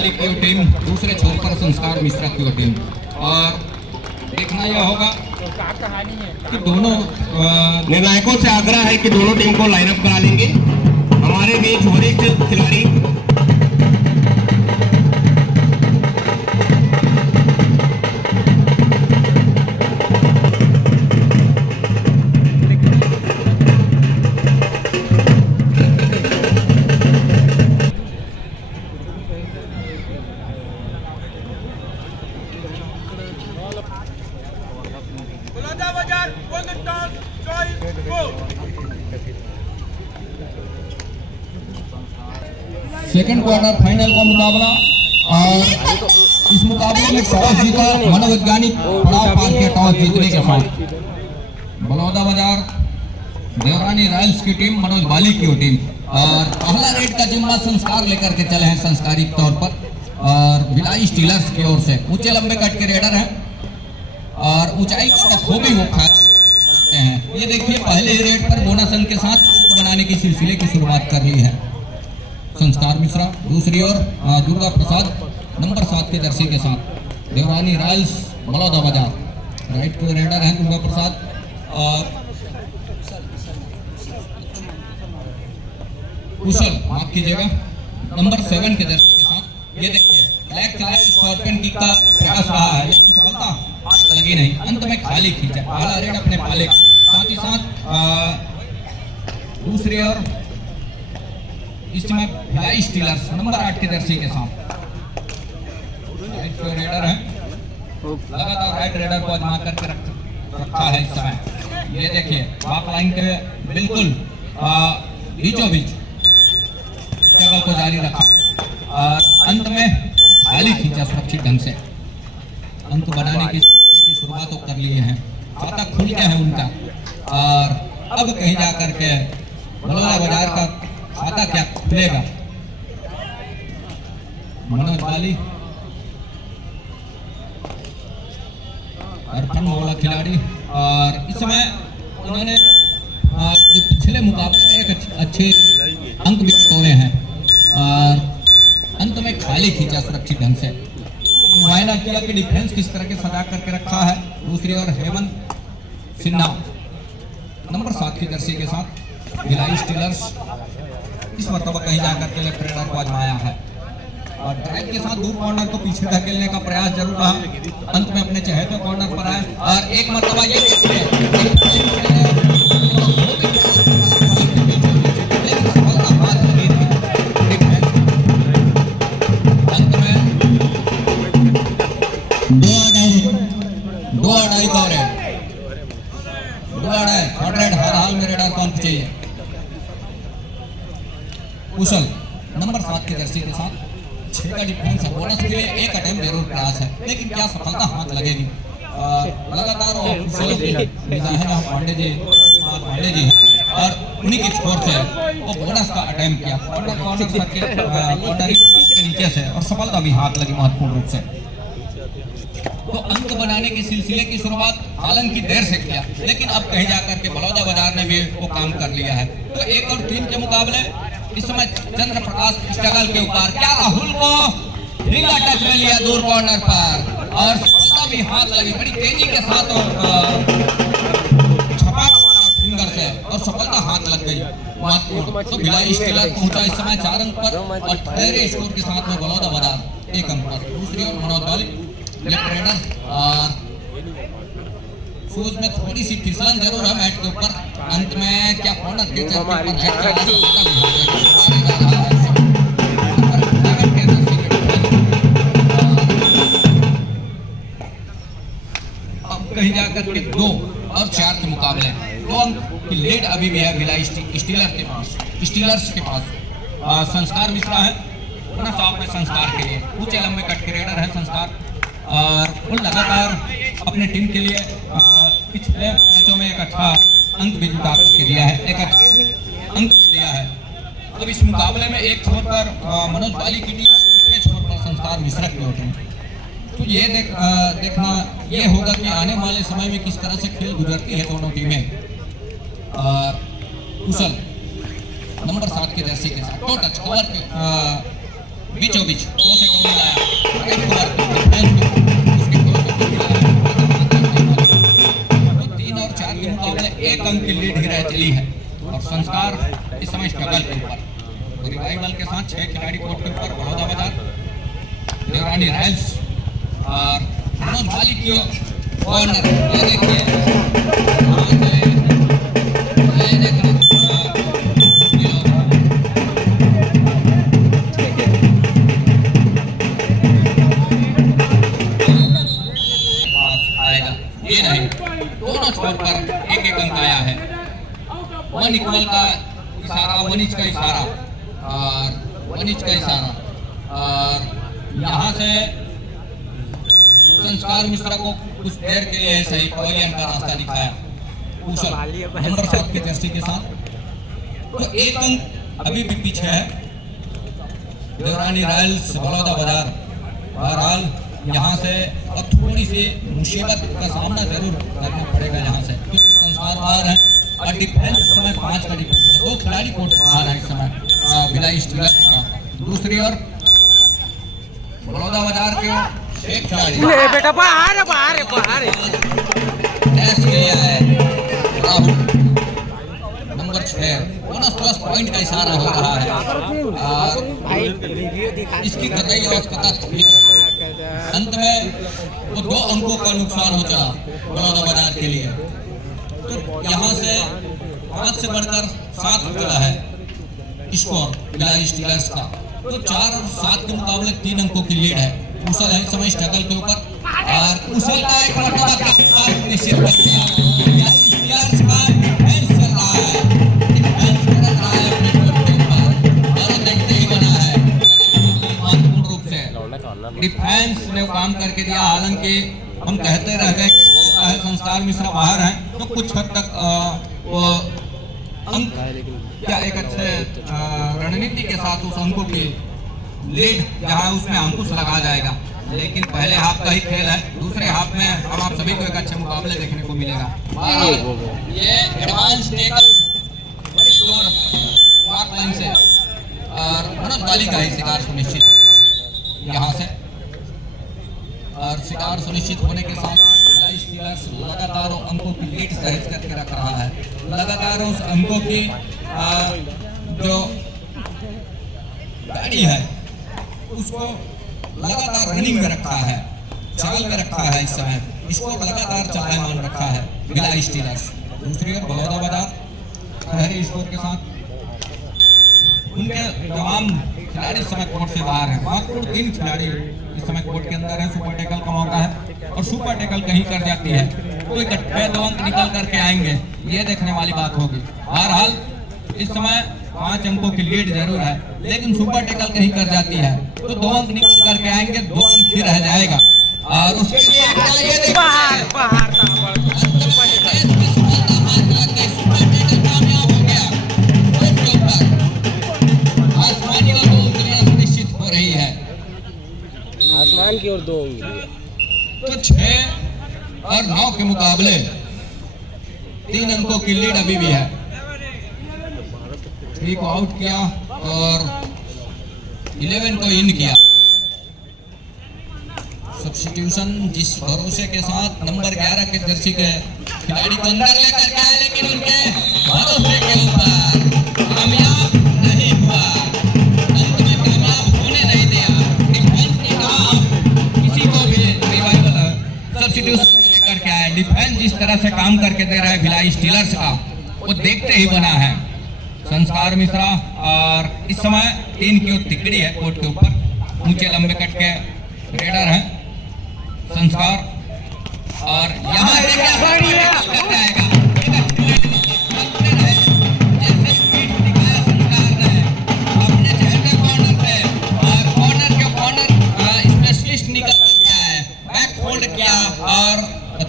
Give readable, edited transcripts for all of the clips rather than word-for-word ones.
बाली की टीम, दूसरे छोर पर संस्कार मिश्रा की टीम। और देखना यह होगा कि दोनों निर्णायकों से आग्रह है कि दोनों टीम को लाइनअप करा लेंगे। हमारे बीच वरिष्ठ खिलाड़ी सेकंड क्वार्टर फाइनल का मुकाबला। और इस मुकाबले में टॉस जीता मनोवैज्ञानिक पड़ाव पार किया टॉस जीतने के साथ बलौदाबाजार देवरानी रॉयल्स की टीम, मनोज बाली की टीम। और पहला रेड का जिम्मा संस्कार लेकर के चले हैं संस्कारिक तौर पर, और भिलाई स्टीलर्स की ओर से ऊंचे लंबे कट के रेडर हैं और ऊंचाई का खूबी वो खाते हैं। ये देखिए पहले ही रेड पर बोनस अंक के साथ बनाने की सिलसिले की शुरुआत कर ली है संस्कार मिश्रा। दूसरी ओर दुर्गा प्रसाद नंबर 7 के जर्सी के साथ देवरानी रॉयल्स बलौदाबाजार राइट को रेडर हैं दुर्गा प्रसाद। और कुशल माफ कीजिएगा नंबर 7 के जर्सी के साथ। ये देखिए ब्लैक कलर स्कॉर्पियन किक का प्रयास रहा है, सफलता लगी नहीं, अंत में खाली खींचा पहला रेड अपने पाले। साथ ही साथ दूसरी ओर इस समय भिलाई स्टीलर्स नंबर 8 के जर्सी के साथ राइट रेडर है, लगातार राइट रेडर को आजमा करके रखा है इस समय। ये देखिए बाप लाइन के बिल्कुल बीचों बीच स्ट्रगल को जारी रखा और अंत में खाली खींचा सुरक्षित ढंग से। अंक बनाने की शुरुआत कर लिए हैं, खाता खुल गया है उनका। और अब कहीं जा करके बलौदाबाजार का खाता क्या खुलेगा। मनोज बाली अर्पण वाला खिलाड़ी, और इस समय उन्होंने जो पिछले मुकाबले में एक अच्छे अंक भी तोड़े हैं और अंत में खाली खींचा सुरक्षित ढंग से। मुआयना किया कि डिफेंस किस तरह के सजा करके रखा है। दूसरी ओर हेमंत सिन्हा नंबर 7 की जर्सी के साथ भिलाई स्टीलर्स इस मरतबा कहीं जाकर के लेफ्ट रेडर को आजमाया है और ड्राइव के साथ दूर कॉर्नर को पीछे धकेलने का प्रयास जरूर रहा, अंत में अपने चहेते कॉर्नर पर आए। और एक मरतबा ये दो अढ़ाई हर हाल में रेडर कौन चाहिए। कुशल नंबर 7 की जर्सी के साथ 6 का डिफेंस है, बोनस के लिए एक अटेम्प्ट जरूर प्रयास है, लेकिन क्या सफलता हाथ लगेगी। लगातार पांडे जी हैं और उन्हीं के स्कोर से वो बोनस का अटेम्प्ट किया कॉर्नर के नीचे से और सफलता भी हाथ लगी महत्वपूर्ण रूप से। तो अंक बनाने के सिलसिले की शुरुआत हालांकि देर से किया, लेकिन अब कहीं जाकर के बलौदाबाजार ने भी वो काम कर लिया है। तो 1 और 3 के मुकाबले इस समय चंद्र प्रकाश स्ट्रगल के ऊपर, क्या राहुल को फिंगर टच में लिया दूर कॉर्नर पर और सफलता भी हाथ लगी बड़ी तेजी के साथ छपा फिंगर से और सफलता हाथ लग गई। तो भिलाई स्टीलर पहुंचा इस समय 4 अंक पर और ठहरे स्कोर के साथ में बलौदाबाजार 1 अंक पर। दूसरी ओर मनोज बाली लेफ्ट रेडर और शूज में थोड़ी सी फिसलन जरूर है मैट के ऊपर, अंत में क्या कॉर्नर के अब कहीं जाकर के 2 और 4 के मुकाबले 2 अंक की लीड अभी भी है भिलाई स्टीलर्स के पास। संस्कार मिश्रा है पुनः साफ में संस्कार के लिए ऊंचे लंबे कट के रेडर है संस्कार और वो लगातार अपने टीम के लिए पिछले मैचों में एक अच्छा अंक भी जुटा करके दिया है, एक अच्छा अंक दिया है। अब इस मुकाबले में एक छोर पर मनोज बाली की टीम, दूसरे छोर पर संस्कार मिश्रा की टीम। तो ये देखना ये होगा कि आने वाले समय में किस तरह से खेल गुजरती है दोनों टीमें। कुशल नंबर 7 के जर्सी के साथ टच कवर के बीचों बीच 2 से कम मिलाया, राइट कवर डिफेंस को उसके 2 से कम मिलाया। तो 3 और 4 के मुकाबले 1 अंक की लीड ही रह चली है और संस्कार इस समय स्ट्रगल के ऊपर। तो रिवाइवल के साथ 6 खिलाड़ी कोर्ट के ऊपर, बलौदाबाजार, देवरानी रॉयल्स और मनोज मालिक की कॉर्नर। ये देखिए वहाँ से ये देखना आएगा, ये नहीं, दोनों छोर पर 1-1 अंक आया है। 1 इक्वल का इशारा, 1 इंच का इशारा और 1 इंच का इशारा और यहाँ से संस्कार मिश्रा को कुछ देर के लिए सही पवेलियन का रास्ता दिखाया कुशल नंबर 7 की जर्सी के साथ। तो 1 अंक अभी भी पीछे है देवरानी रॉयल्स बलौदाबाजार। बहरहाल यहाँ से अब थोड़ी सी मुसीबत का सामना जरूर करना पड़ेगा यहाँ से, क्योंकि संस्कार बाहर है और डिफेंस इस समय 5 का डिफेंस है, 2 खिलाड़ी कोर्ट बाहर है इस समय भिलाई स्टीलर्स का। दूसरी ओर बलौदाबाजार के 6 खिलाड़ी बेटा बाहर टेस्ट किया है Rahul number 6 bonus plus point का इशारा हो रहा है और इसकी कतई आवश्यकता थी। अंत में वो 2 अंकों का नुकसान हो चला बलौदाबाजार के लिए। तो यहाँ से 5 से बढ़कर 7 हो चला है स्कोर भिलाई स्टीलर्स का। तो 4 और 7 के मुकाबले 3 अंकों की लीड है। कुशल है इस समय स्ट्रगल के ऊपर और कुशल का एक मरतबा निश्चित कर दिया। भिलाई स्टीलर्स का डिफेंस चल रहा है, डिफेंस कर रहा है अपने कोर्ट के ऊपर और देखते ही बना है महत्वपूर्ण रूप से डिफेंस ने काम करके दिया। हालांकि हम कहते रह गए संस्कार मिश्रा बाहर हैं तो कुछ हद तक वो अंक क्या एक अच्छे रणनीति के साथ उस अंकों की लीड जहां उसमें अंकुश लगा जाएगा। लेकिन पहले हाफ का ही खेल है, दूसरे हाफ में हम आप सभी को एक अच्छे मुकाबले देखने को मिलेगा। ये एडवांस टेकल बड़ी जोर वाक लाइन से और मनोज वाली का ही शिकार सुनिश्चित यहाँ से और शिकार सुनिश्चित होने के साथ लगातार अंकों की लीड सहेज करके रख रहा है। लगातार उस अंकों की जो गाड़ी है उसको लगातार रनिंग में रखा है, चाल में रखा है। इस समय इसको लगातार चालायमान रखा है भिलाई स्टीलर्स। दूसरी ओर बलौदाबाजार पहले स्कोर के साथ उनके तमाम खिलाड़ी इस समय कोर्ट से बाहर हैं। मात्र 3 खिलाड़ी इस समय कोर्ट के अंदर है। सुपर टैकल का मौका है और सुपर टैकल कहीं कर जाती है तो इकट्ठे 2 अंक निकल करके आएंगे, ये देखने वाली बात होगी। बहरहाल इस समय 5 अंकों की लीड जरूर है, लेकिन सुपर टैकल कहीं कर जाती है तो 2 अंक निकल करके आएंगे, 2 अंक ही रह जाएगा और उसके लिए कामयाब हो गया। आसमानी और 2 उंगलियां सुनिश्चित हो रही है, आसमान की ओर 2 उंगलियां। तो 6 और 9 के मुकाबले 3 अंकों की लीड अभी भी है। 3 को आउट किया और 11 को इन किया। सब्स्टिट्यूशन जिस भरोसे के साथ नंबर 11 के जर्सी के खिलाड़ी को अंदर लेकर के आए, लेकिन उनके भरोसे के ऊपर कामयाब नहीं हुआ, अंत में कामयाब होने नहीं दिया। डिफेंस ने कहा किसी को भी रिवाइवल सब्स्टिट्यूशन लेकर के आए। डिफेंस जिस तरह से काम करके दे रहा है भिलाई स्टीलर्स का वो देखते ही बना है संस्कार मिश्रा। और इस समय 3 की ओर तिकड़ी है कोर्ट के ऊपर, ऊंचे लंबे कट के रेडर हैं संस्कार और यहाँ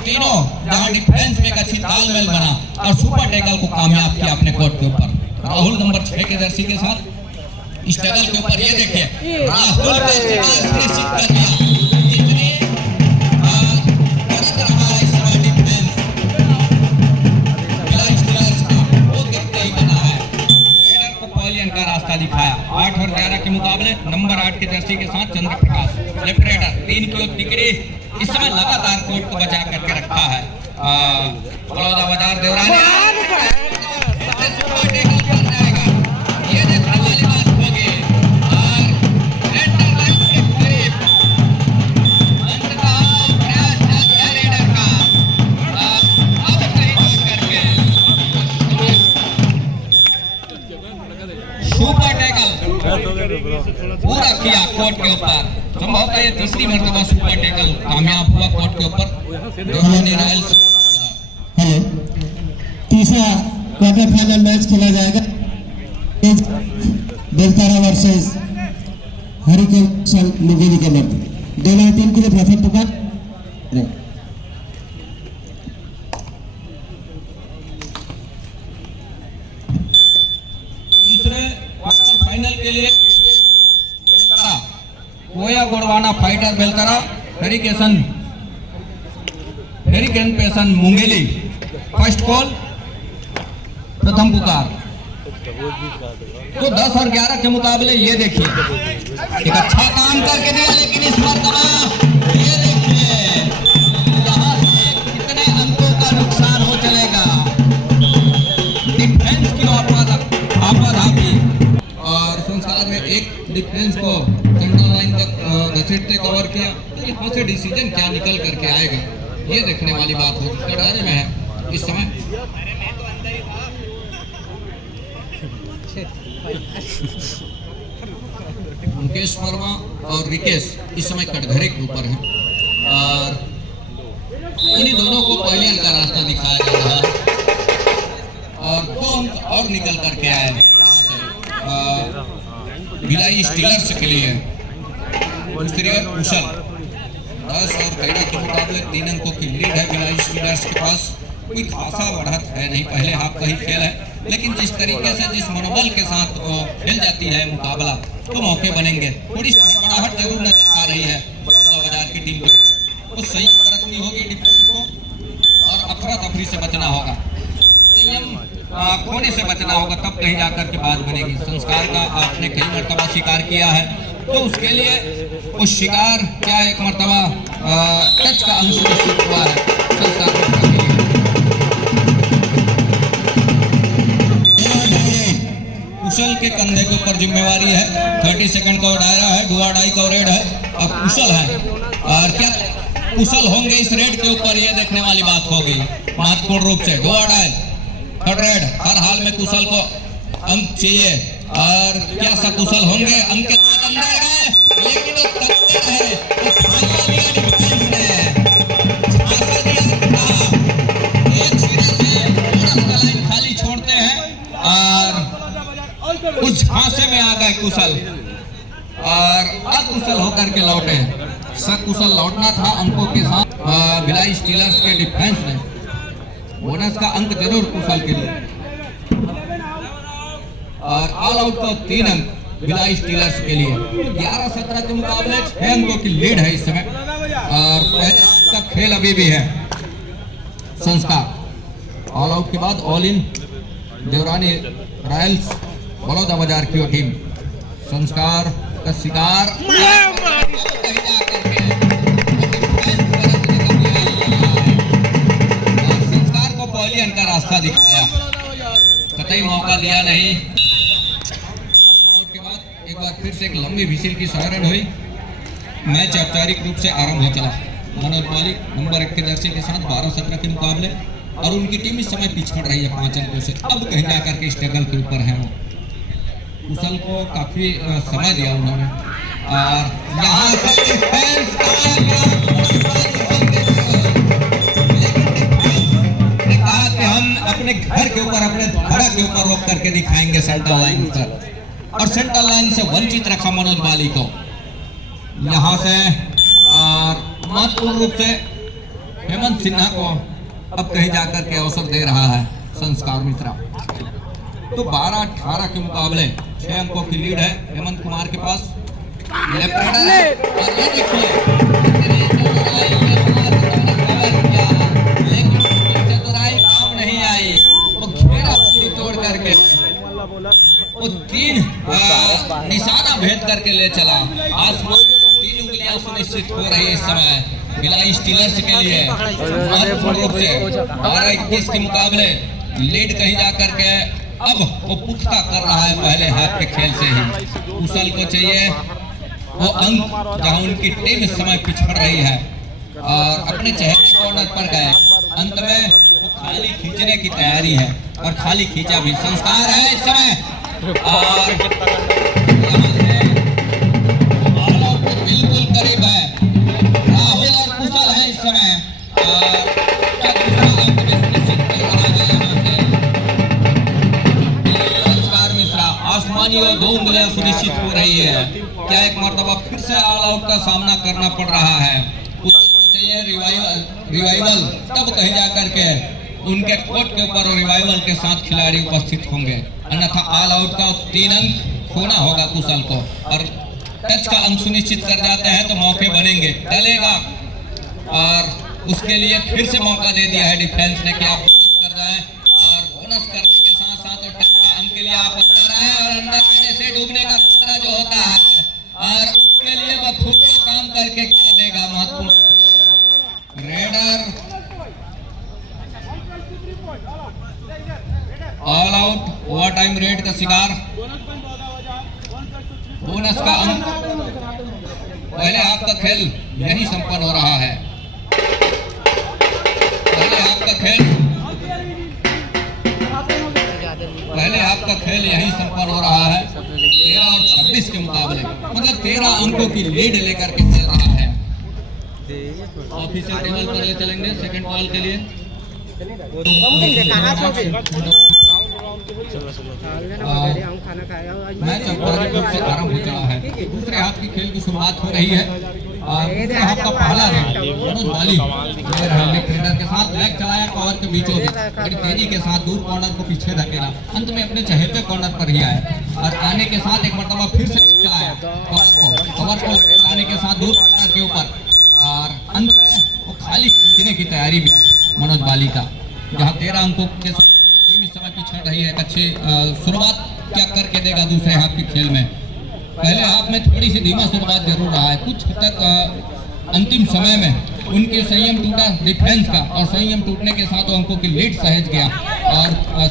तीनों जहां डिफेंस में एक अच्छी तालमेल बना और सुपर टैकल को कामयाब किया अपने कोर्ट के ऊपर। राहुल नंबर 6 के जर्सी के साथ स्ट्रगल के ऊपर ये देखिए राहुल ने निश्चित कर दिया। जितनी बढ़त रहा है इस समय डिफेंस भिलाई स्टीलर्स का वो देखते ही बना है। रेडर को पवेलियन का रास्ता दिखाया। 8 और 11 के मुकाबले नंबर 8 की जर्सी के साथ चंद्र प्रकाश लेफ्ट राइडर 3 किलो टिकरी इस समय लगातार कोर्ट को बचा करके रखा है। बड़ौदा बाजार देवरानी ये देखने वाली बात होगी और सेंटर लाइन के करीब अंततः प्रयास है रेडर का। अब कहीं करके सुपर टैकल पूरा किया कोर्ट के ऊपर। संभवतः ये तीसरी मर्तबा सुपर टैकल कामयाब हुआ कोर्ट के ऊपर। देवरानी रॉयल्स हेलो, तीसरा क्वार्टर फाइनल मैच खेला जाएगा बेलतारा वर्सेस हरिकेशन मुंगेली के मध्य। दोनों टीम के लिए प्रथम पुकार। तीसरे क्वार्टर फाइनल के लिए बेलतारा कोया गोड़वाना फाइटर बेलतारा हेरिकेन पेशन मुंगेली। फर्स्ट कॉल प्रथम पुकार। तो 10 और 11 के मुकाबले ये देखिए एक अच्छा काम करके दिया, लेकिन इस मर्तबा ये देखिए यहाँ से कितने अंकों का नुकसान हो चलेगा। डिफेंस की आपाधापी और संसार में एक डिफेंस को सेंट्रल लाइन तक घसीटते कवर किया। तो यहाँ से डिसीजन क्या निकल करके आएगा ये देखने वाली बात होगी। कटघरे में है इस समय मुकेश वर्मा और रिकेश इस समय कटघरे के ऊपर हैं और इन्हीं दोनों को पहले अंक का रास्ता दिखाया जा रहा है और 2 अंक और निकल करके आए हैं। भिलाई स्टीलर्स के लिए कुशल 10 और 13 के मुकाबले 3 अंकों की लीड है भिलाई स्टीलर्स के पास। कोई खासा बढ़त है नहीं, पहले हाफ का ही खेल है, लेकिन जिस तरीके से जिस मनोबल के साथ खेल जाती है मुकाबला तो मौके बनेंगे। थोड़ी बढ़ाहट जरूर नजर आ रही है बड़ौदा बाजार की टीम को। तो संयम रखनी होगी डिफेंस को और अफरा तफरी से बचना होगा। संयम खोने से बचना होगा, तब कहीं जाकर के बात बनेगी। संस्कार का आपने कई मरतबा शिकार किया है, तो उसके लिए उस शिकार क्या एक मरतबा टच का अंश हुआ है संस्कार के लिए। कुशल के कंधे के ऊपर जिम्मेवारी है। 30 सेकंड का दायरा है, डुआडाई का रेड है और कुशल है। और क्या कुशल होंगे इस रेड के ऊपर, ये देखने वाली बात होगी महत्वपूर्ण रूप से। डुआडाई थर्ड रेड, हर हाल में कुशल को अंक चाहिए और क्या सा कुशल होंगे। अंक के साथ अंदर गए, लेकिन एक टक्कर है, एक फाइनल दिया डिफेंस ने, झांसा दिया एक सिरे से पूरा लाइन खाली छोड़ते हैं और उस झांसे में आ गए कुशल और अकुशल होकर के लौटे। सकुशल लौटना था अंकों के साथ। भिलाई स्टीलर्स के डिफेंस ने बोनस का अंक जरूर कुशल के लिए और ऑल आउट का 3 अंक भिलाई स्टीलर्स के लिए। 11-17 के मुकाबले 6 अंकों की लीड है इस समय और पहले तक खेल अभी भी है। संस्कार ऑल आउट के बाद ऑल इन देवरानी रॉयल्स बड़ौदा बाजार की टीम। संस्कार का शिकार संस्कार को पॉलियन का रास्ता दिखाया, कतई मौका दिया नहीं। के बाद एक बार फिर से एक लंबी विसिल की सायरन हुई। मैच औपचारिक रूप से आरंभ हो चला। मनोज मालिक नंबर 1 के जर्सी के साथ 12-17 के मुकाबले और उनकी टीम इस समय पिछड़ रही है 5 अंकों से। अब कहीं जाकर के स्ट्रगल के ऊपर है वो। कुशल को काफी समय दिया उन्होंने और यहाँ कहा कि हम अपने घर के ऊपर अपने धड़ा के ऊपर रोक करके दिखाएंगे सेंट्रल लाइन पर, और सेंट्रल लाइन से वंचित रखा मनोज माली को। यहाँ से महत्वपूर्ण रूप से हेमंत सिन्हा को अब कहीं जाकर के अवसर दे रहा है संस्कार मिश्रा। तो 12-18 के मुकाबले 6 अंकों की लीड है हेमंत कुमार के पास। लेफ्ट राइडर है और ये देखिए लेकिन चतुराई काम नहीं आई, वो घेरा पत्ती तोड़ करके वो 3 निशाना भेद करके ले चला। आसमान 3 उंगलियां सुनिश्चित हो रही है इस समय भिलाई स्टीलर्स के लिए। और 21 के मुकाबले लीड कहीं जाकर के अब वो पुख्ता कर रहा है पहले हाथ के खेल से ही। कुशल को चाहिए वो अंक जहां उनकी टीम इस समय पिछड़ रही है और अपने चेहरे कॉर्नर पर गए। अंत में वो खाली खींचने की तैयारी है और खाली खींचा भी संस्कार है इस समय। और बिल्कुल करीब है राहुल और कुशल है इस समय। संस्कार मिश्रा आसमानी और 2 उंगलियां सुनिश्चित हो रही है। क्या एक मर्तबा फिर से ऑल आउट का सामना करना पड़ रहा है। चाहिए रिवाइवल तब कहीं जाकर के उनके कोर्ट के ऊपर रिवाइवल के साथ खिलाड़ी उपस्थित होंगे, अन्यथा ऑल आउट का 3 अंक खोना होगा कुशल को। और टच का अंक सुनिश्चित कर जाते हैं तो मौके बनेंगे, चलेगा। और उसके लिए फिर से मौका दे दिया है डिफेंस ने कि आप बोनस कर जाएं और बोनस करने के साथ साथ और टच का अंक के लिए आप अंदर आए और अंदर आने से डूबने का खतरा जो होता है और उसके लिए बखूबी काम करके क्या देगा महत्वपूर्ण raider. All out over time red का शिकार। बोनस का अंक पहले हाफ का खेल यही संपन्न हो रहा है। पहले हाफ का खेल यही संपन्न हो रहा है 13 और 26 के मुकाबले, मतलब 13 अंकों की लीड लेकर के चल रहा है। ऑफिशियल टेबल पर ले चलेंगे सेकंड बॉल के लिए। मैच अब से आरंभ हो चला है। दूसरे हाथ की खेल की शुरुआत हो रही है। दूसरे हाथ का पहला रेड मनोज वाली ट्रेडर के साथ लेग चलाया कवर के बीचों बीच, बड़ी तेजी के साथ दूर कॉर्नर को पीछे धकेला, अंत में अपने चहेते कॉर्नर पर ही आए और आने के साथ एक मरतबा फिर से चलाया कवर को चलाने के साथ दूर कॉर्नर के ऊपर और अंत में वो खाली खींचने की तैयारी भी मनोज वाली का, जहां 13 अंकों के साथ टीम इस समय पिछड़ रही है। अच्छी शुरुआत क्या करके देगा दूसरे हाफ के खेल में। पहले हाफ में थोड़ी सी धीमा शुरुआत जरूर रहा है, कुछ हद तक अंतिम समय में उनके संयम टूटा डिफेंस का और संयम टूटने के साथ अंकों की लीड सहज गया और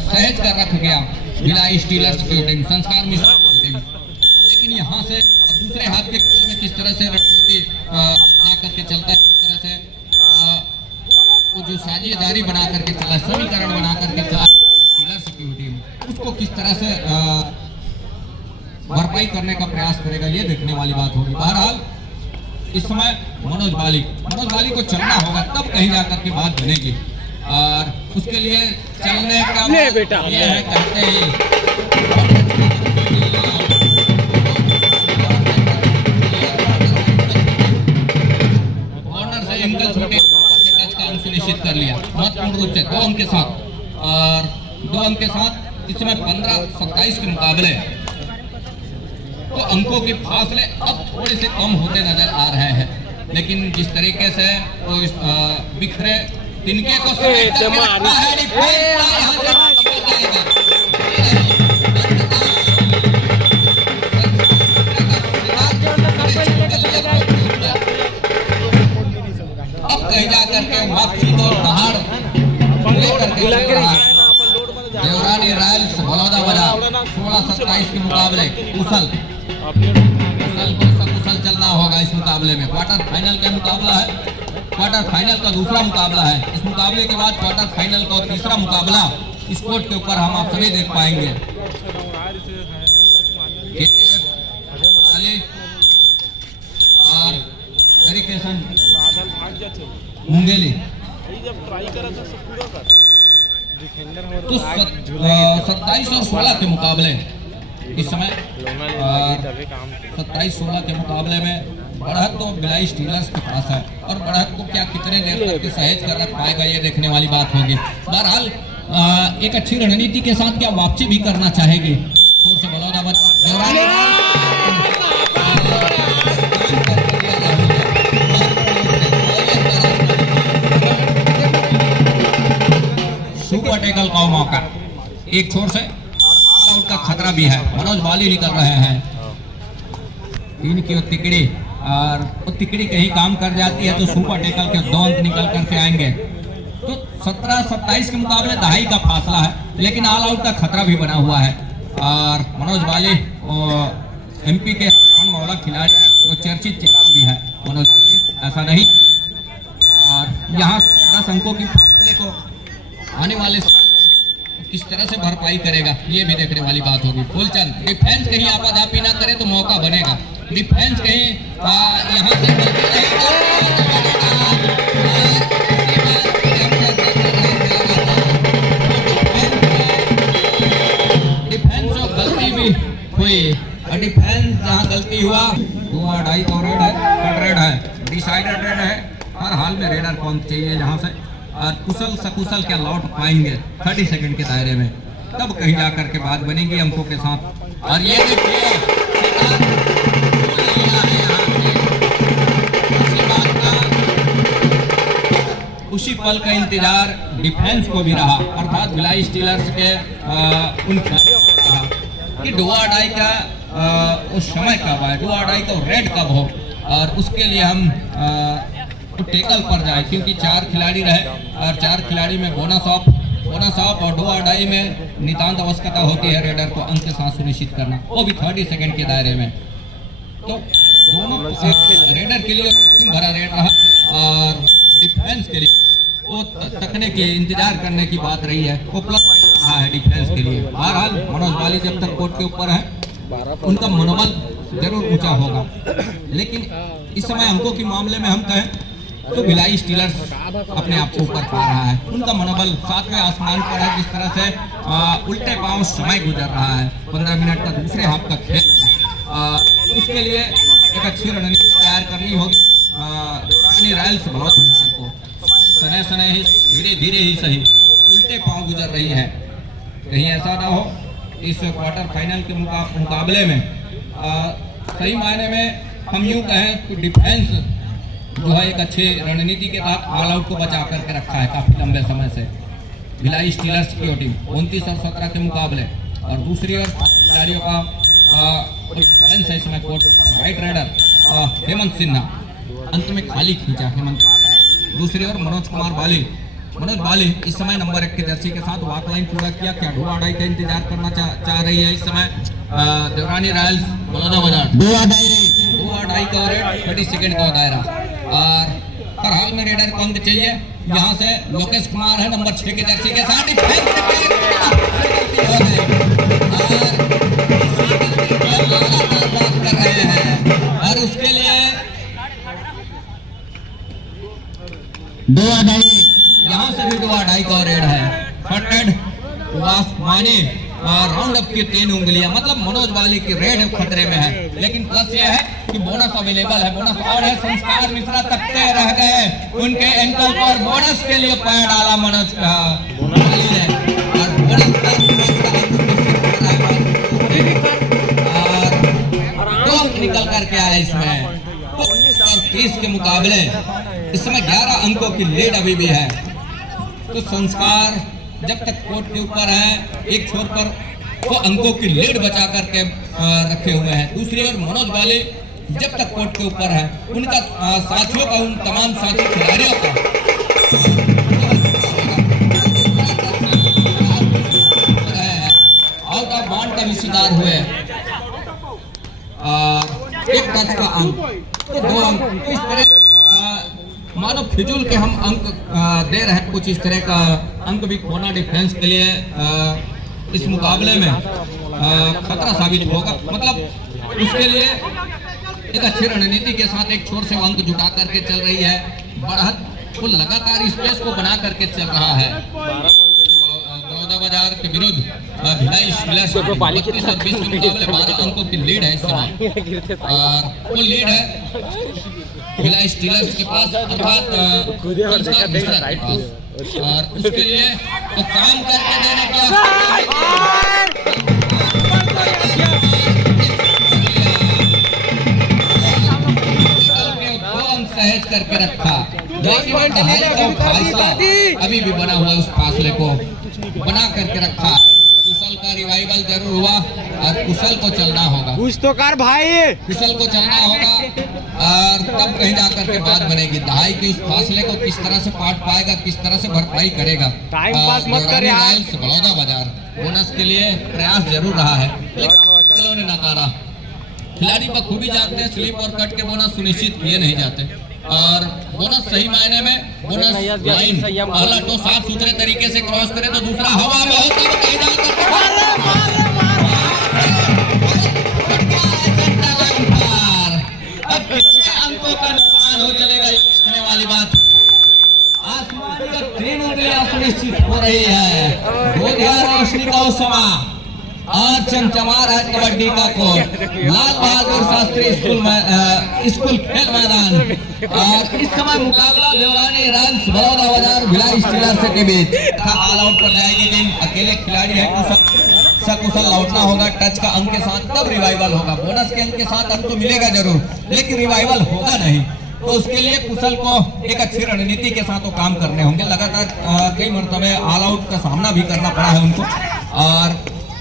सहज कर रख गया भिलाई स्टीलर्स की टीम, संस्कार मिश्रा की टीम। लेकिन यहाँ से दूसरे हाथ के खेल में किस तरह से रणनीति अपना करके चलता है, किस तरह से वो जो साझेदारी बना करके चला, समीकरण बना करके चला स्टीलर्स की टीम, उसको किस तरह से भरपाई करने का प्रयास करेगा, ये देखने वाली बात होगी। बहरहाल इस समय मनोज वाली को चलना होगा, तब कहीं जाकर के बात बनेगी और उसके लिए चलने का बेटा ये है कहते ही कॉर्नर से एंगल छोटे टच का अंक सुनिश्चित कर लिया महत्वपूर्ण रूप से 2 अंक के साथ। और 2 अंक के साथ इस समय 15-27 के मुकाबले तो अंकों के फासले अब थोड़े से कम होते नजर आ रहे हैं, लेकिन जिस तरीके से वो बिखरे तिनके को अब कहीं जाकर के वापसी को पहाड़ लेकर के देवरानी रॉयल्स बलौदाबाजार 16-27 के मुकाबले कुशल चलना होगा इस मुकाबले में। क्वार्टर फाइनल का मुकाबला है, क्वार्टर फाइनल का दूसरा मुकाबला है। इस मुकाबले के बाद क्वार्टर फाइनल का तीसरा मुकाबला इस कोर्ट के ऊपर हम आप सभी देख पाएंगे। और मुंगेली तो 27 और 16 के मुकाबले इस समय 27-16 के मुकाबले में बढ़त तो भिलाई स्टीलर्स के पास है और बढ़त को क्या कितने देर तक सहज कर रख पाएगा, ये देखने वाली बात होगी। बहरहाल एक अच्छी रणनीति के साथ क्या वापसी भी करना चाहेगी से सुपर टेकल का मौका एक छोर से आउट का खतरा भी है। मनोज वाली निकल रहे हैं, इनकी वो तिकड़ी, और वो तिकड़ी कहीं काम कर जाती है तो सुपर टेकल के 2 अंक निकल करके आएंगे। तो 17-27 के मुकाबले दहाई का फासला है, लेकिन ऑल आउट का खतरा भी बना हुआ है। और मनोज वाली एमपी के मौला खिलाड़ी, वो चर्चित चेहरा भी है मनोज वाली, ऐसा नहीं। और यहाँ 10 अंकों की फासले को आने वाले समय में किस तरह से भरपाई करेगा, ये भी देखने वाली बात होगी। फुलचंद डिफेंस कहीं आपाधापी ना करे तो मौका बनेगा। डिफेंस कहीं यहाँ से डिफेंस जो गलती भी हुई, और डिफेंस जहाँ गलती हुआ 2-2.5 का रेड है, डिसाइडेड रेड है। हर हाल में रेडर कौन चाहिए जहाँ से, और कुशल सकुशल क्या लौट पाएंगे 30 सेकंड के दायरे में, तब कहीं जाकर के बात बनेगी अंकों के साथ। और ये देखिए उसी पल का इंतजार डिफेंस को भी रहा, अर्थात भिलाई स्टीलर्स के उन खिलाड़ियों को रहा कि डुआ-डाई का उस समय कब आए, डुआ-डाई का रेड कब हो, और उसके लिए हम टेकल पर जाए, क्योंकि 4 खिलाड़ी रहे और 4 खिलाड़ी में बोनस ऑफ और डुआ-डाई में नितांत आवश्यकता होती है रेडर को अंक के साथ सुनिश्चित करना, वो भी 30 सेकंड के दायरे में। तो दोनों रेडर के लिए भरा रेड रहा और डिफेंस के लिए वो तकने के इंतजार करने की बात रही है, वो प्लस रहा है डिफेंस के लिए। बहरहाल मनोज वाली जब तक कोर्ट के ऊपर है उनका मनोबल जरूर ऊंचा होगा, लेकिन इस समय अंकों के मामले में हम कहें तो भिलाई स्टीलर्स अपने आप को ऊपर पा रहा है, उनका मनोबल 7वें आसमान पर है। जिस तरह से उल्टे पांव समय गुजर रहा है, 15 मिनट का दूसरे हाफ का खेल, उसके लिए एक अच्छी रणनीति तैयार करनी होगी। रॉयल्स बहुत को सने ही धीरे धीरे ही सही उल्टे पांव गुजर रही है, कहीं ऐसा ना हो इस क्वार्टर फाइनल के मुकाबले में सही मायने में हम यूं कहें तो डिफेंस जो है एक अच्छी रणनीति के तहत ऑल आउट को बचा करके रखा है काफी लंबे समय से भिलाई स्टीलर्स की टीम 29 और 17 के मुकाबले, और दूसरी ओर खिलाड़ियों का डिफेंस है इसमें court right rider Hemant Sinha अंत में खाली खींचा हेमंत। दूसरी ओर मनोज बाली इस समय नंबर 1 के जर्सी के साथ वॉक लाइन पूरा किया। क्या डुआ-डाई का इंतजार करना चाह रही है इस समय देवरानी रॉयल्स बलौदाबाजार। डुआ-डाई का रेड 30 सेकंड का दायरा, और हर हाल में रेडर को अंक चाहिए। यहाँ से लोकेश कुमार है नंबर 6 के जर्सी के साथ कर रहे हैं, और उसके लिए यहाँ से भी डुआ-डाई का रेड है। फटेड माने राउंड अप की 3 उंगलियां, मतलब मनोज वाली की रेड खतरे में है, लेकिन प्लस ये है कि बोनस अवेलेबल है। बोनस और है, संस्कार मिश्रा तकते रह गए, उनके एंकल पर बोनस के लिए पैर डाला मनोज वाली ने, और बोनस और 2 अंक निकल करके आया इसमें। 30 के मुकाबले इस समय 11 अंकों की लीड अभी भी है। तो संस्कार जब तक कोर्ट के ऊपर है, एक छोर पर वो अंकों की लीड बचा करके रखे हुए हैं। दूसरी ओर मनोज वाले जब तक कोर्ट के ऊपर है, उनका साथियों का, उन तमाम साथी खिलाड़ियों का आउट ऑफ बाउंड का भी शिकार हुए, एक टच का अंक, तो 2 अंक। तो इस तरह मानो फिजूल के हम अंक दे रहे हैं, कुछ इस तरह का अंक भी खोना डिफेंस के लिए इस मुकाबले में खतरा साबित होगा। मतलब उसके लिए एक अच्छी रणनीति के साथ एक छोर से वो अंक जुटा करके चल रही है। बढ़त वो लगातार स्पेस को बना करके चल रहा है। बलौदाबाजार के विरुद्ध भिलाई स्टीलर्स 32 और 20 के मुकाबले 12 अंकों की लीड है इस समय, और वो लीड है भिलाई स्टीलर्स के पास, अर्थात और उसके लिए तो काम करके देने का सहज करके रखा। फासला अभी भी बना हुआ, उस फासले को बना करके रखा। कुशल का रिवाइवल बवाल जरूर हुआ और कुशल को चलना होगा, कुछ तो कर भाई। कुशल को चलना होगा और तब कहीं जाकर के बात बनेगी। दहाई के उस फासले को किस तरह से पाट पाएगा, किस तरह से भरपाई करेगा। टाइम पास मत कर यार। रायल्स बड़ौदा बाजार बोनस के लिए प्रयास जरूर रहा है, लेकिन ने नकारा। खिलाड़ी बखूबी जानते हैं स्लिप और कट के बोनस सुनिश्चित किए नहीं जाते और बोनस सही मायने में बोनस लाइन पहला तो साफ सुथरे तरीके से क्रॉस करे तो दूसरा हवा में हो तब कहीं जाकर अब कितने अंकों का नुकसान हो चलेगा ये देखने वाली बात। आसमान का 3 उंगलियां सुनिश्चित हो रही है। गोदिया रोशनी का उस समय और चमचमा रहा है कबड्डी का कोर्ट, लाल बहादुर शास्त्री स्कूल खेल मैदान और इस समय मुकाबला देवरानी रॉयल्स बड़ौदा बाजार भिलाई स्टीलर्स के बीच। ऑल आउट पर जाएगी टीम, अकेले खिलाड़ी है, सकुशल लौटना होगा टच का अंक के साथ, तब रिवाइवल होगा। बोनस के अंक के साथ अंक तो मिलेगा जरूर, लेकिन रिवाइवल होगा नहीं, तो उसके लिए कुशल को एक अच्छी रणनीति के साथ वो काम करने होंगे। लगातार कई मरतबे ऑल आउट का सामना भी करना पड़ा है उनको और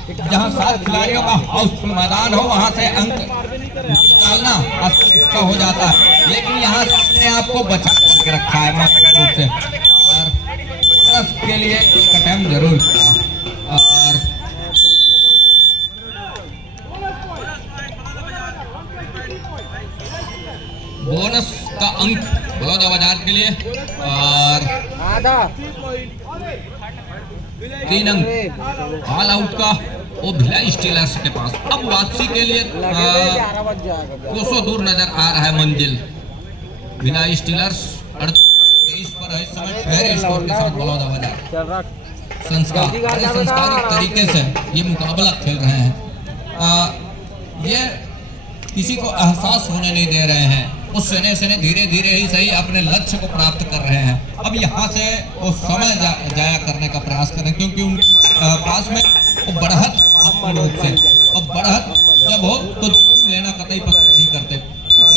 जहां 7 खिलाड़ियों का हाउसफुल मैदान हो वहां से अंक निकालना आसान हो जाता है, लेकिन यहाँ अपने आप को बचा करके रखा है मानसिक रूप से और बोनस के लिए एक अटेम्प्ट जरूर किया और बोनस का अंक बड़ौदा बाजार के लिए और 3 अंक ऑल आउट का वो भिलाई स्टीलर्स के पास। अब वापसी के लिए कोसों दूर नजर आ रहा है मंजिल। भिलाई स्टीलर्स 23 पर है इस समय फेयर स्कोर के साथ बड़ौदा बाजार संस्कारिक तरीके से ये मुकाबला खेल रहे हैं। ये किसी को एहसास होने नहीं दे रहे हैं, उस सने सने धीरे धीरे ही सही अपने लक्ष्य को प्राप्त कर रहे हैं। अब यहाँ से वो समय जाया करने का प्रयास करें, क्योंकि उन पास में वो बढ़त रूप से और बढ़त जब हो तो जोखिम लेना कतई पसंद नहीं करते।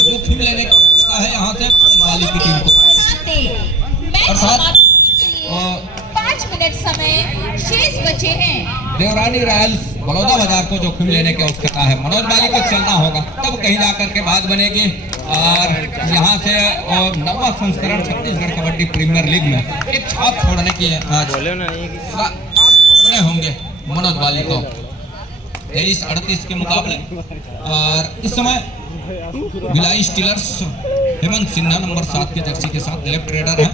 जोखिम लेने का है यहाँ से वाली की टीम को। अर्थात 5 मिनट समय शेष बचे हैं। देवरानी रॉयल्स बड़ौदा बाजार को जोखिम लेने की आवश्यकता है। मनोज बाली को चलना होगा, तब कहीं जाकर के बात बनेगी और यहाँ से और 9वां संस्करण छत्तीसगढ़ कबड्डी प्रीमियर लीग में एक छाप छोड़ने की होंगे मनोज बाली को 23-38 के मुकाबले। और इस समय भिलाई स्टीलर्स हेमंत सिन्हा नंबर 7 के जर्सी के साथ लेफ्ट रेडर है,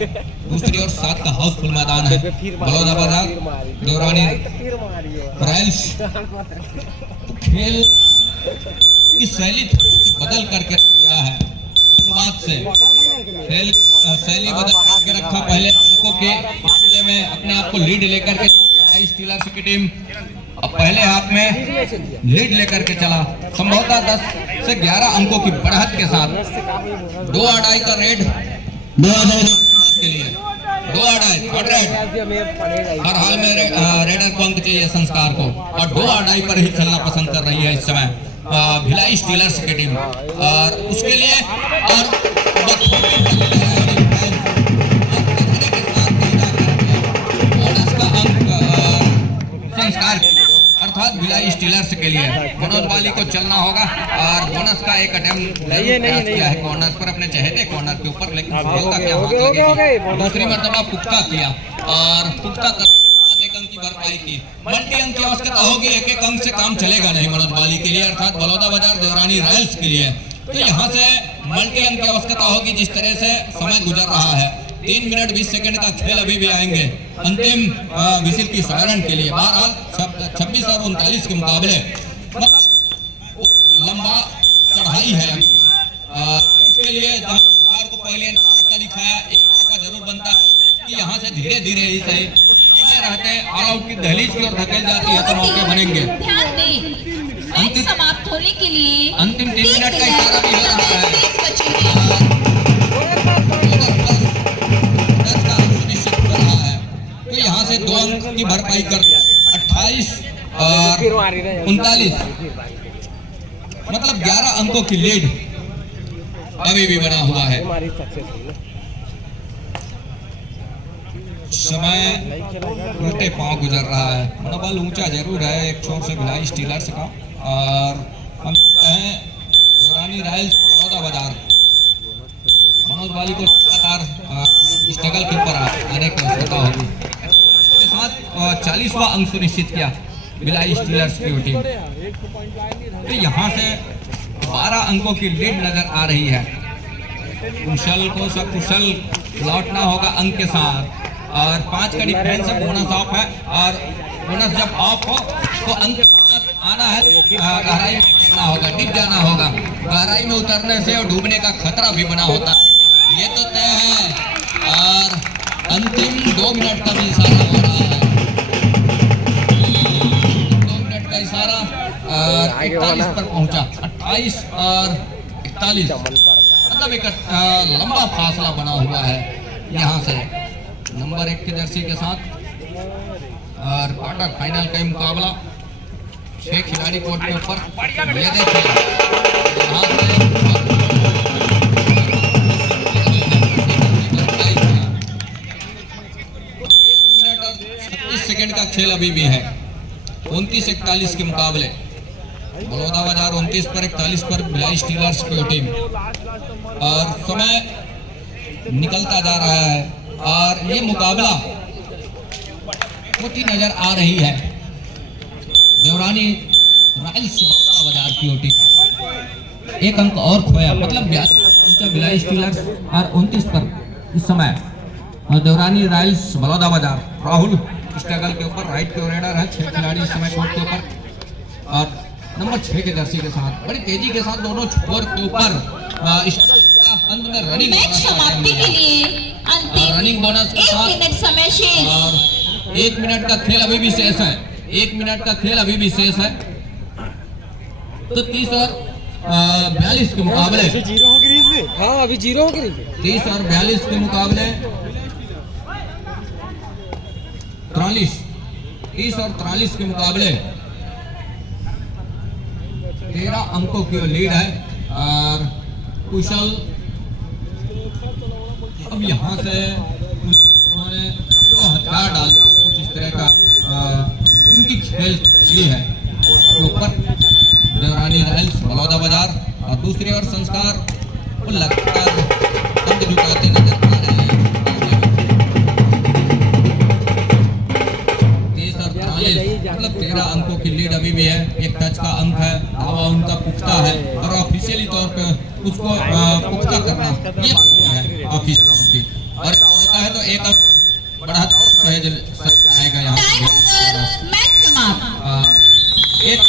दूसरी ओर 7 का हाउसफुल मैदान है। बड़ौदा बाजार देवरानी रॉयल्स खेल की शैली बदल करके किया है। शुरुआत से खेल शैली बदल करके रखा। पहले अंकों के मामले में अपने आप को लीड लेकर के स्टीलर्स की टीम अब पहले हाफ में लीड लेकर के चला, संभवतः 10 से 11 अंकों की बढ़त के साथ। 2 अढ़ाई का रेड के लिए 2 अढ़ाई हर हाल में रेडर को अंक चाहिए संस्कार को, और 2 अढ़ाई पर ही खेलना पसंद कर रही है इस समय भिलाई स्टीलर्स की टीम। और उसके लिए संस्कार अर्थात भिलाई स्टीलर्स के लिए मनोज बाली को चलना होगा और बोनस का एक अटेम्प्ट किया है कॉर्नर पर, अपने चहेते कॉर्नर के ऊपर, लेकिन दूसरी मर्तबा पुख्ता किया और पुख्ता एक अंक की भरपाई की। मल्टी अंक की आवश्यकता होगी, एक अंक से काम चलेगा नहीं मनोज बाली के लिए अर्थात बड़ौदा बाजार देवरानी रॉयल्स के लिए। तो यहाँ से मल्टी अंक की आवश्यकता होगी। जिस तरह से समय गुजर रहा है, 3 मिनट 20 सेकंड का खेल अभी भी आएंगे अंतिम विसिल की सारण के लिए। बहरहाल 26 और 39 के मुकाबले लंबा चढ़ाई है। इसके लिए सरकार को पहले रास्ता दिखाया, एक मौका जरूर बनता है कि यहाँ से धीरे धीरे ही सही रहते ऑल आउट की दहलीज की ओर धकेल जाती है तो मौके बनेंगे। ध्यान दें, मैच समाप्त होने के लिए अंतिम 3 मिनट का इशारा भी हो रहा है। तो यहाँ से 2 अंक की भरपाई कर 28 और 39 मतलब 11 अंकों की लीड अभी भी बना हुआ है। समय उल्टे पांव गुजर रहा है। मनोबल ऊंचा जरूर है एक छोर से भिलाई स्टीलर्स का, और हम कहें देवरानी रॉयल्स बड़ौदा बाजार मनोज वाली को लगातार स्ट्रगल के ऊपर आने की आवश्यकता होगी। इसके साथ 40वां अंक सुनिश्चित किया भिलाई स्टीलर्स की टीम। तो यहाँ से 12 अंकों की लीड नजर आ रही है। कुशल को सकुशल लौटना होगा अंक के साथ, और 5 का डिफेंस बोनस ऑफ है, और बोनस जब ऑफ हो तो अंक के साथ आना है, गहराई में उतरना होगा, डिप जाना होगा। गहराई में उतरने से और डूबने का खतरा भी बना होता है, ये तो तय है। और अंतिम 2 मिनट का भी इशारा हो रहा है, 2 मिनट का इशारा, और 41 पर पहुंचा। 28 और 41 मतलब एक लंबा फासला बना हुआ है यहाँ से नंबर 1 की जर्सी के साथ। और क्वार्टर फाइनल का मुकाबला 6 खिलाड़ी कोर्ट के ऊपर। ये देखिए यहाँ से 1 मिनट और 36 सेकंड का खेल अभी भी है। 29-41 के मुकाबले बड़ौदा बाजार 29 पर 41 पर भिलाई स्टीलर्स की टीम। और समय निकलता जा रहा है, और ये मुकाबला छोटी नजर आ रही है। देवरानी रॉयल्स बड़ौदा बाजार की टीम 1 अंक और खोया, मतलब 42 भिलाई स्टीलर्स, और 29 पर इस समय देवरानी रॉयल्स बड़ौदा बाजार। राहुल स्ट्रगल के ऊपर राइट के रेडर है। 6 खिलाड़ी इस समय कोर्ट के ऊपर, और नंबर 6 के जर्सी के साथ बड़ी तेजी के साथ दोनों छोर के ऊपर स्ट्रगल किया। अंत में रनिंग मैच समाप्ति के लिए अंतिम रनिंग बोनस के 1 साथ, मिनट समय शेष। और 1 मिनट का खेल अभी भी शेष है। 1 मिनट का खेल अभी भी शेष है। तो 30 और 42 के मुकाबले जीरो हो गई। हाँ अभी जीरो हो गई। 30 और 42 के मुकाबले 43, 30 और 43 के मुकाबले 13 अंकों की लीड है। और कुशल अब यहाँ से उन्होंने हथियार डाल दिया, कुछ इस तरह का उनकी खेल शैली है उसके ऊपर देवरानी रॉयल्स बड़ौदा बाजार। और दूसरी ओर संस्कार वो लगातार बंद झुकाते नजर आ रहे हैं। 30 और 43 मतलब 13 अंकों की लीड अभी भी है। एक टच का अंक है, दावा उनका पुख्ता है, और ऑफिशियली तौर पे उसको पुख्ता करना ये है ऑफिशियलों की। और होता है तो एक अंक बढ़ाता और सहज जाएगा यहाँ टाइम पर मैच समाप्त। एक